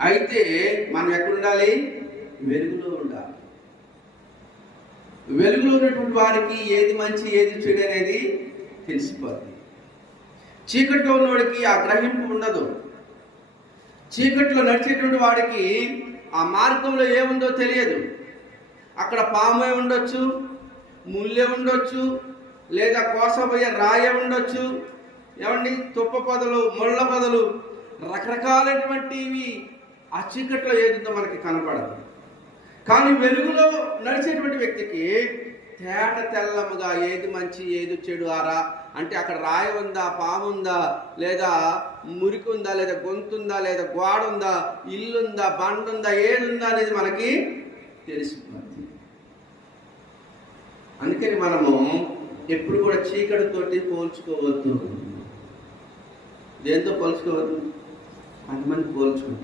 అయితే మనం ఎక్కడుండాలి? వెలుగులో ఉండాలి. వెలుగులో ఉన్నటువంటి వారికి ఏది మంచి ఏది చెడు అనేది తెలిసిపోద్ది. చీకట్లో ఉన్నవాడికి ఆ గ్రహింపు ఉండదు. చీకట్లో నడిచేటువంటి వాడికి ఆ మార్గంలో ఏముందో తెలియదు. అక్కడ పామే ఉండొచ్చు ముల్లె ఉండొచ్చు లేదా కోసపోయే రాయ ఉండొచ్చు. ఏమండి? తుప్ప పొదలు ముళ్ళ పొదలు రకరకాలైనటువంటివి ఆ చీకట్లో ఏదిందో మనకి కనపడదు. కానీ వెలుగులో నడిచేటువంటి వ్యక్తికి తేట తెల్లముగా ఏది మంచి ఏది చెడు ఆరా అంటే అక్కడ రాయి ఉందా పాము ఉందా లేదా మురికి ఉందా లేదా గొంతుందా లేదా గోడ ఉందా ఇల్లుందా బండ ఉందా ఏది ఉందా అనేది మనకి తెలిసిపోతుంది అందుకని మనము ఎప్పుడు కూడా చీకటితోటి పోల్చుకోవద్దు. దేంతో పోల్చుకోవద్దు? కొంతమంది పోల్చుకుంటారు